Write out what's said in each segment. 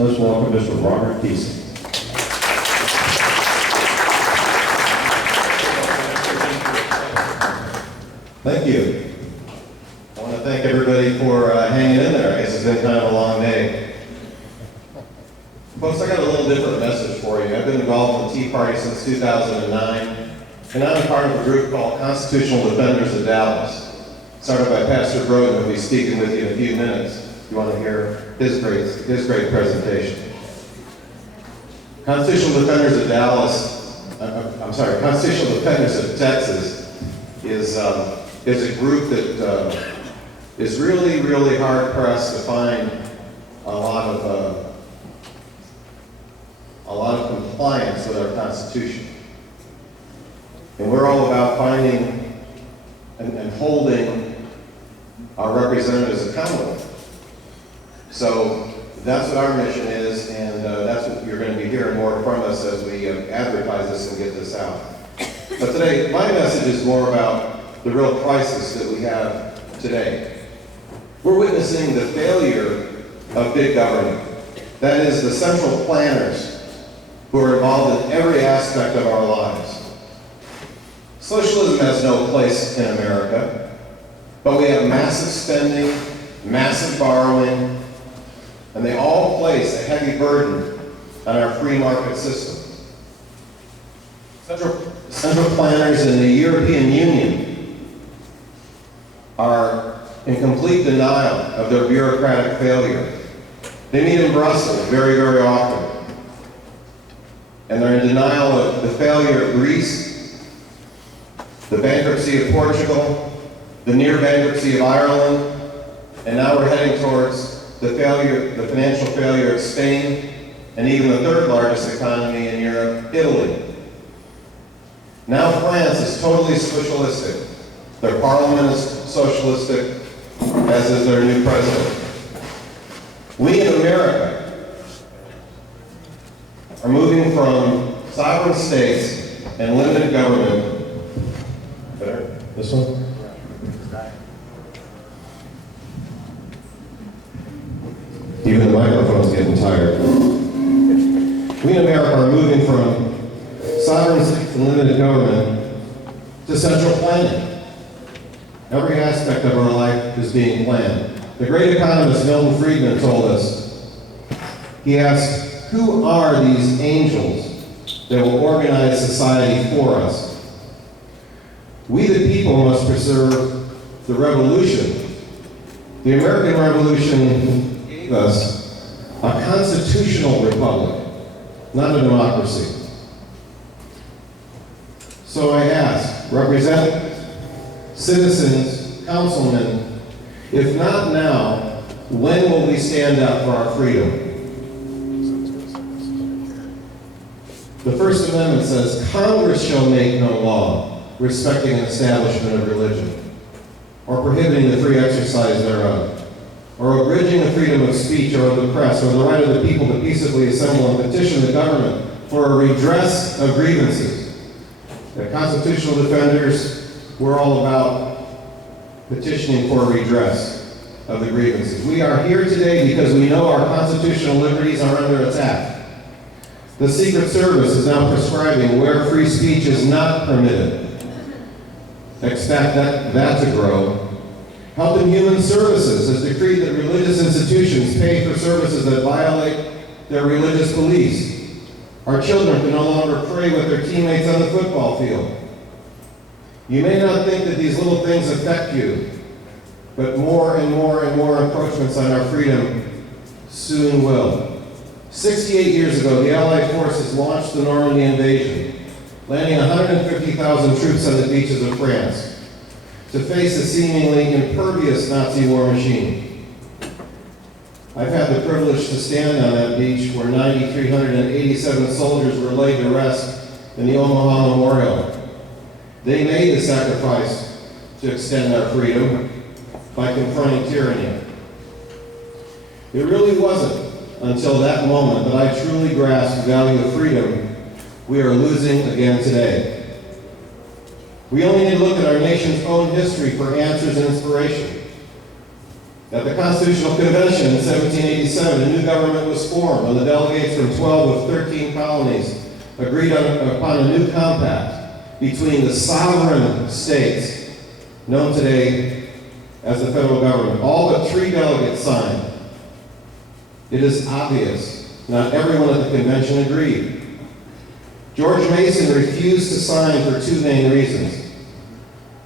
Let's welcome Mr. Robert Kecseg. Thank you. I want to thank everybody for hanging in there. I guess it's been kind of a long day. Folks, I got a little different message for you. I've been involved in the Tea Party since 2009, and I'm part of a group called Constitutional Defenders of Dallas, started by Pastor Broden, who will be speaking with you in a few minutes if you want to hear his great presentation. Constitutional Defenders of Dallas, Constitutional Defenders of Texas is a group that is really, really hard pressed to find a lot of compliance with our Constitution. And we're all about finding and holding our representatives accountable. So that's what our mission is, and that's what you're going to be hearing more from us as we advertise this and get this out. But today, my message is more about the real crisis that we have today. We're witnessing the failure of big government. That is, the central planners who are involved in every aspect of our lives. Socialism has no place in America, but we have massive spending, massive borrowing, and they all place a heavy burden on our free market system. Central planners in the European Union are in complete denial of their bureaucratic failure. They meet in Brussels very, very often. And they're in denial of the failure of Greece, the bankruptcy of Portugal, the near bankruptcy of Ireland, and now we're heading towards the financial failure of Spain, and even the third largest economy in Europe, Italy. Now France is totally socialistic. Their parliament is socialistic, as is their new president. We in America are moving from sovereign states and limited government. Better? This one? Even the microphone's getting tired. We in America are moving from sovereign states and limited government to central planning. Every aspect of our life is being planned. The great economist Milton Friedman told us, he asked, who are these angels that will organize society for us? We the people must preserve the revolution. The American Revolution gave us a constitutional republic, not a democracy. So I ask, representatives, citizens, councilmen, if not now, when will we stand up for our freedom? The First Amendment says, Congress shall make no law respecting an establishment of religion, or prohibiting the free exercise thereof, or abridging the freedom of speech or of the press, or the right of the people to peaceably assemble and petition the government for a redress of grievances. The constitutional defenders, we're all about petitioning for redress of the grievances. We are here today because we know our constitutional liberties are under attack. The Secret Service is now prescribing where free speech is not permitted. Expect that to grow. Health and Human Services has decreed that religious institutions pay for services that violate their religious beliefs. Our children can no longer pray with their teammates on the football field. You may not think that these little things affect you, but more and more and more encroachments on our freedom soon will. 68 years ago, the Allied forces launched the Normandy invasion, landing 150,000 troops on the beaches of France to face a seemingly impervious Nazi war machine. I've had the privilege to stand on that beach where 9,387 soldiers were laid to rest in the Omaha Memorial. They made the sacrifice to extend our freedom by confronting tyranny. It really wasn't until that moment that I truly grasped the value of freedom we are losing again today. We only need to look at our nation's own history for answers and inspiration. At the Constitutional Convention in 1787, a new government was formed when the delegates from 12 of 13 colonies agreed upon a new compact between the sovereign states, known today as the federal government. All but 3 delegates signed. It is obvious not everyone at the convention agreed. George Mason refused to sign for 2 main reasons.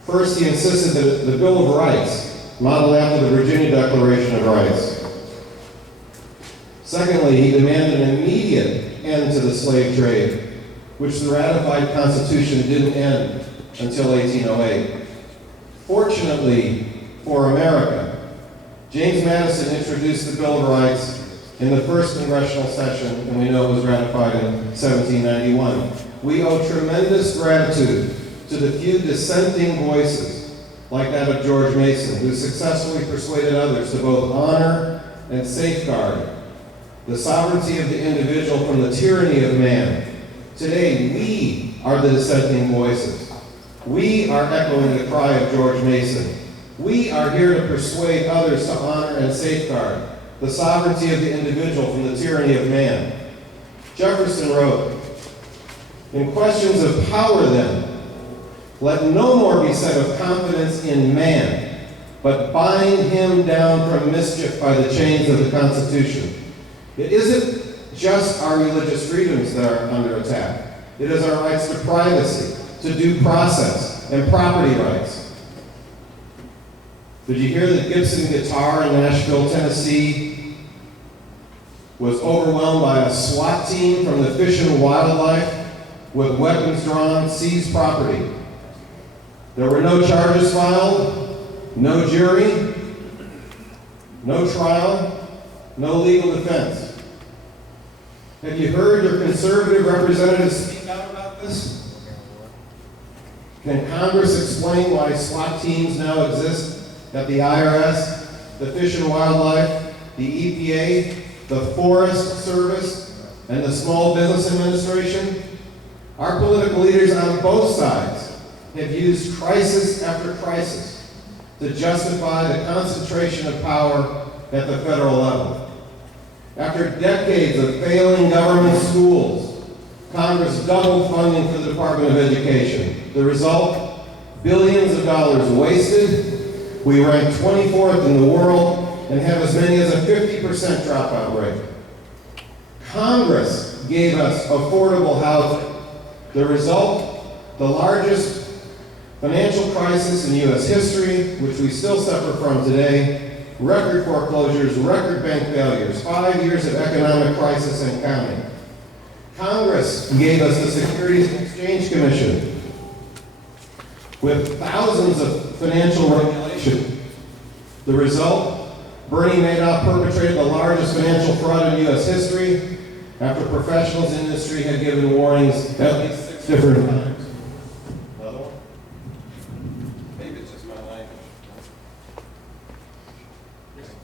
First, he insisted that the Bill of Rights, modeled after the Virginia Declaration of Rights. Secondly, he demanded an immediate end to the slave trade, which the ratified Constitution didn't end until 1808. Fortunately for America, James Madison introduced the Bill of Rights in the first congressional session, and we know it was ratified in 1791. We owe tremendous gratitude to the few dissenting voices, like that of George Mason, who successfully persuaded others to both honor and safeguard the sovereignty of the individual from the tyranny of man. Today, we are the dissenting voices. We are echoing the cry of George Mason. We are here to persuade others to honor and safeguard the sovereignty of the individual from the tyranny of man. Jefferson wrote, "In questions of power, then, let no more be said of confidence in man, but bind him down from mischief by the chains of the Constitution." It isn't just our religious freedoms that are under attack. It is our rights to privacy, to due process, and property rights. Did you hear that Gibson Guitar in Nashville, Tennessee was overwhelmed by a SWAT team from the Fish and Wildlife with weapons drawn, seized property? There were no charges filed, no jury, no trial, no legal defense. Have you heard your conservative representatives speak out about this? Can Congress explain why SWAT teams now exist at the IRS, the Fish and Wildlife, the EPA, the Forest Service, and the Small Business Administration? Our political leaders on both sides have used crisis after crisis to justify the concentration of power at the federal level. After decades of failing government schools, Congress doubled funding for the Department of Education. The result? Billions of dollars wasted. We rank 24th in the world and have as many as a 50% dropout rate. Congress gave us affordable housing. The result? The largest financial crisis in U.S. history, which we still suffer from today, record foreclosures, record bank failures, 5 years of economic crisis and counting. Congress gave us the Securities and Exchange Commission with thousands of financial regulation. The result? Bernie Madoff perpetrated the largest financial fraud in U.S. history after professionals in the industry had given warnings at least 6 different times. Another one? Maybe it's just my language.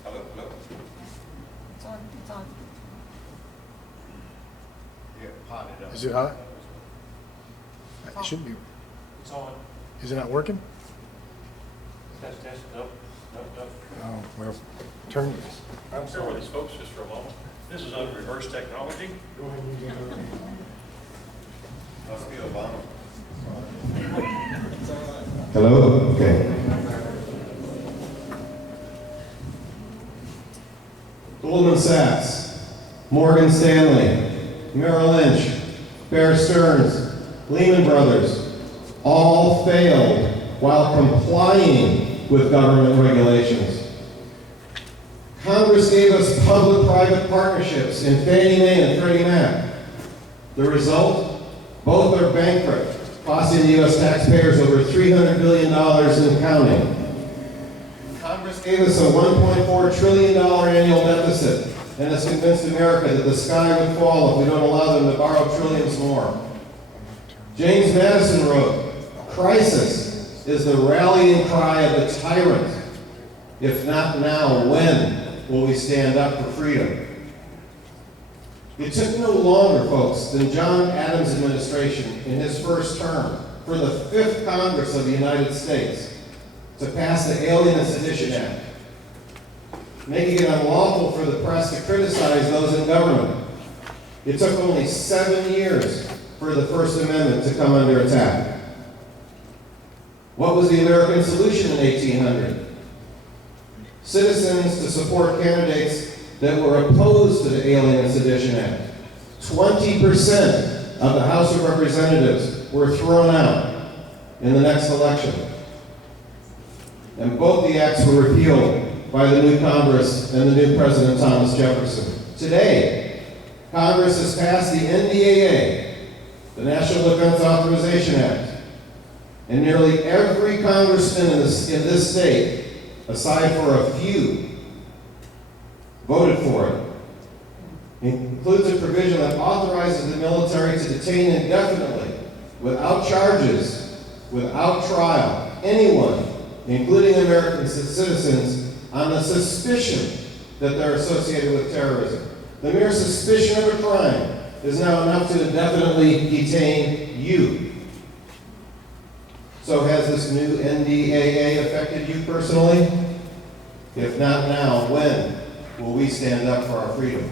Hello? It's on, it's on. Yeah, potted up. Is it on? It should be. It's on. Is it not working? Test, test. Nope. Nope, nope. Oh, well, turn. I'm sorry with these folks just for a moment. This is under reverse technology. Must be Obama. Hello? Okay. Goldman Sachs, Morgan Stanley, Merrill Lynch, Bear Stearns, Lehman Brothers, all failed while complying with government regulations. Congress gave us public-private partnerships in Fannie Mae and Freddie Mac. The result? Both are bankrupt, costing the U.S. taxpayers over $300 billion and counting. Congress gave us a $1.4 trillion annual deficit and has convinced America that the sky would fall if we don't allow them to borrow trillions more. James Madison wrote, "Crisis is the rallying cry of the tyrant. If not now, when will we stand up for freedom?" It took no longer, folks, than John Adams' administration in his first term for the 5th Congress of the United States to pass the Alien and Sedition Act. making it unlawful for the press to criticize those in government. It took only 7 years for the First Amendment to come under attack. What was the American solution in 1800? Citizens to support candidates that were opposed to the Alien and Sedition Act. 20% of the House of Representatives were thrown out in the next election. And both the acts were repealed by the new Congress and the new President Thomas Jefferson. Today, Congress has passed the NDAA, the National Defense Authorization Act, and nearly every congressman in this state, aside for a few, voted for it. It includes a provision that authorizes the military to detain indefinitely, without charges, without trial, anyone, including American citizens, on the suspicion that they're associated with terrorism. The mere suspicion of a crime is now enough to indefinitely detain you. So has this new NDAA affected you personally? If not now, when will we stand up for our freedom?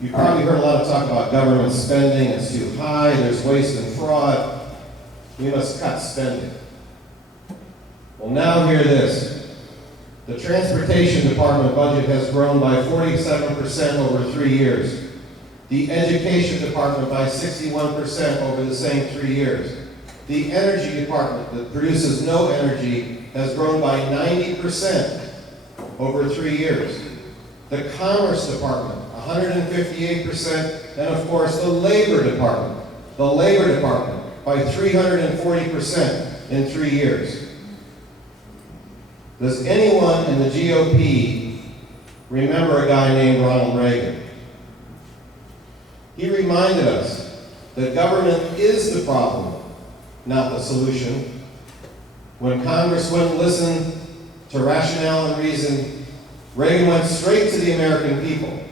You've probably heard a lot of talk about government spending. It's too high, there's waste and fraud. We must cut spending. Well, now hear this. The Transportation Department budget has grown by 47% over 3 years. The Education Department by 61% over the same 3 years. The Energy Department, that produces no energy, has grown by 90% over 3 years. The Commerce Department, 158%, and of course the Labor Department by 340% in 3 years. Does anyone in the GOP remember a guy named Ronald Reagan? He reminded us that government is the problem, not the solution. When Congress wouldn't listen to rationale and reason, Reagan went straight to the American people.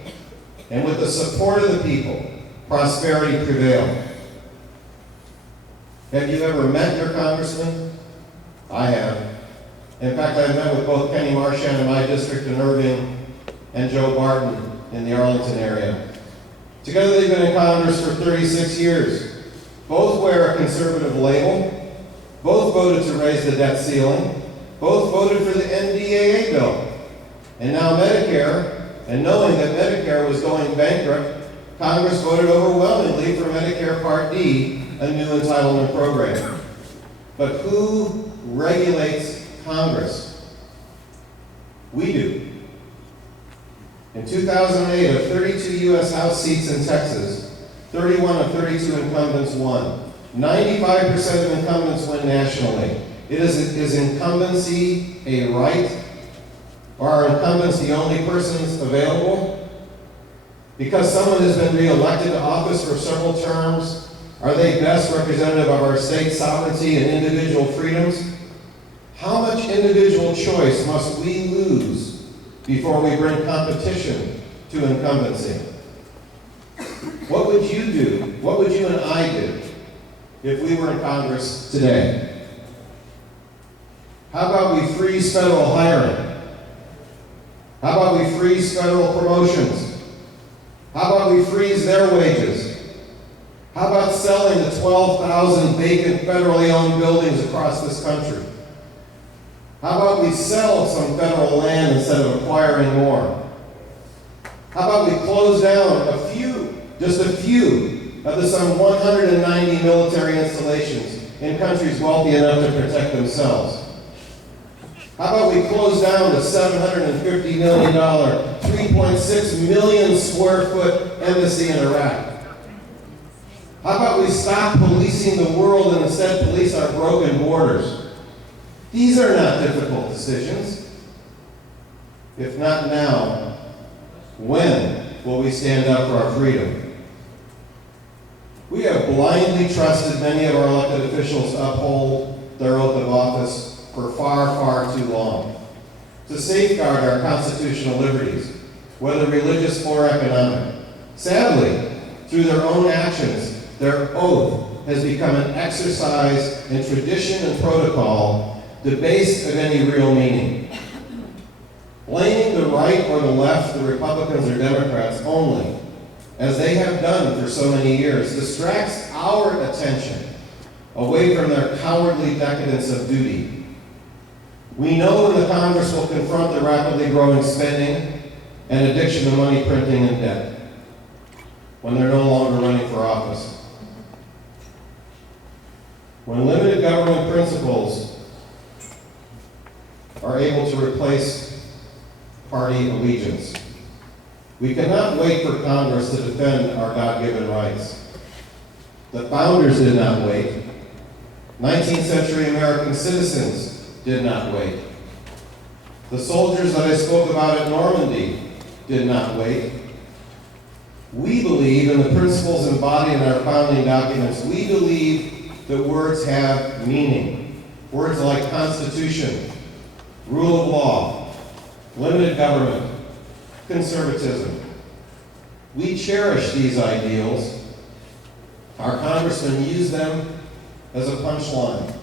And with the support of the people, prosperity prevailed. Have you ever met your congressman? I have. In fact, I've met with both Kenny Marchand in my district in Irving and Joe Barton in the Arlington area. Together they've been in Congress for 36 years. Both wear a conservative label. Both voted to raise the debt ceiling. Both voted for the NDAA bill. And now Medicare, and knowing that Medicare was going bankrupt, Congress voted overwhelmingly for Medicare Part D, a new entitlement program. But who regulates Congress? We do. In 2008, of 32 U.S. House seats in Texas, 31 of 32 incumbents won. 95% of incumbents win nationally. Is incumbency a right? Or are incumbents the only persons available? Because someone has been re-elected to office for several terms, are they best representative of our state sovereignty and individual freedoms? How much individual choice must we lose before we bring competition to incumbency? What would you do? What would you and I do if we were in Congress today? How about we freeze federal hiring? How about we freeze federal promotions? How about we freeze their wages? How about selling the 12,000 vacant federally owned buildings across this country? How about we sell some federal land instead of acquiring more? How about we close down just a few of the some 190 military installations in countries wealthy enough to protect themselves? How about we close down the $750 million, 3.6 million square foot embassy in Iraq? How about we stop policing the world and instead police our broken borders? These are not difficult decisions. If not now, when will we stand up for our freedom? We have blindly trusted many of our elected officials to uphold their oath of office for far, far too long, to safeguard our constitutional liberties, whether religious or economic. Sadly, through their own actions, their oath has become an exercise in tradition and protocol, debased of any real meaning. blaming the right or the left, the Republicans or Democrats only, as they have done for so many years, distracts our attention away from their cowardly decadence of duty. We know when the Congress will confront the rapidly growing spending and addiction to money printing and debt, when they're no longer running for office. When limited government principles are able to replace party allegiance. We cannot wait for Congress to defend our God-given rights. The founders did not wait. 19th century American citizens did not wait. The soldiers that I spoke about at Normandy did not wait. We believe in the principles embodied in our founding documents. We believe that words have meaning. Words like Constitution, rule of law, limited government, conservatism. We cherish these ideals. Our congressmen use them as a punchline.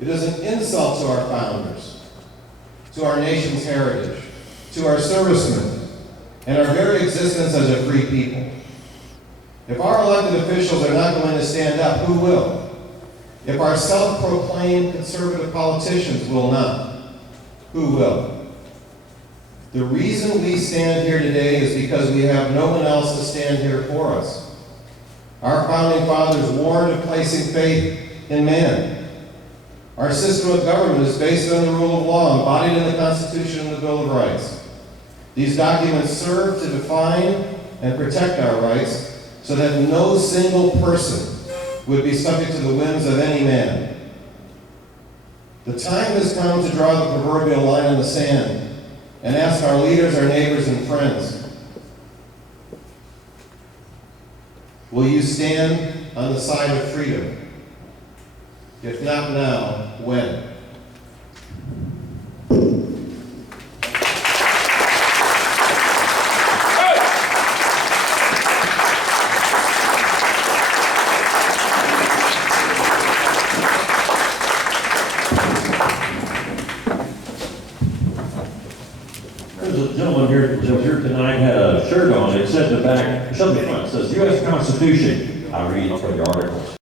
It is an insult to our founders, to our nation's heritage, to our servicemen, and our very existence as a free people. If our elected officials are not going to stand up, who will? If our self-proclaimed conservative politicians will not, who will? The reason we stand here today is because we have no one else to stand here for us. Our founding fathers warned of placing faith in man. Our system of government is based on the rule of law embodied in the Constitution and the Bill of Rights. These documents serve to define and protect our rights so that no single person would be subject to the whims of any man. The time has come to draw the proverbial line in the sand and ask our leaders, our neighbors, and friends, will you stand on the side of freedom? If not now, when? There's a gentleman here that was here tonight, had a shirt on, it said in the back, something front, says U.S. Constitution. I read from the article.